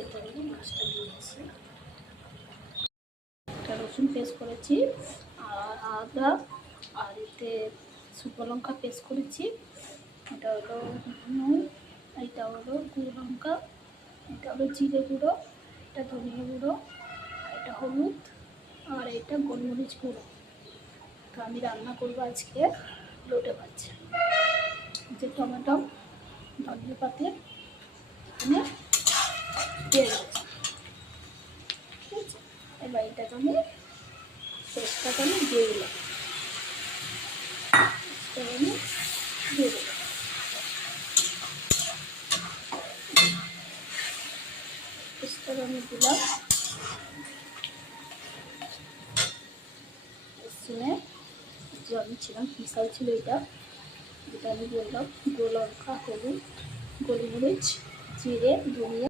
এতে হলো মাছটা দিয়েছি, একটা রসুন পেস্ট করেছি, আর আদা, আর এতে শুকনো লঙ্কা পেস্ট করেছি। এটা হলো নুন, এটা হলো গুঁড়ো লঙ্কা, এটা হলো জিরে গুঁড়ো, এটা ধনিয়া গুঁড়ো, এটা হলুদ, আর এটা গোলমরিচ গুঁড়ো। তো আমি রান্না করবো আজকে লোটে মাছ। যে টমেটো, ধনিয়া পাতা এখানে দিয়ে দিচ্ছি, ঠিক আছে। এবার এটাকে আমি পেস্টটাকে আমি দিয়ে দিলাম, আমি দিয়ে দিলাম। পেস্টটাকে আমি দিলাম, শুনে যে আমি ছিলাম মিশাল ছিল এটা, যেটা আমি বললাম গুঁড়ো লঙ্কা, হলুদ, গোলমরিচ, জিরে, ধনিয়া।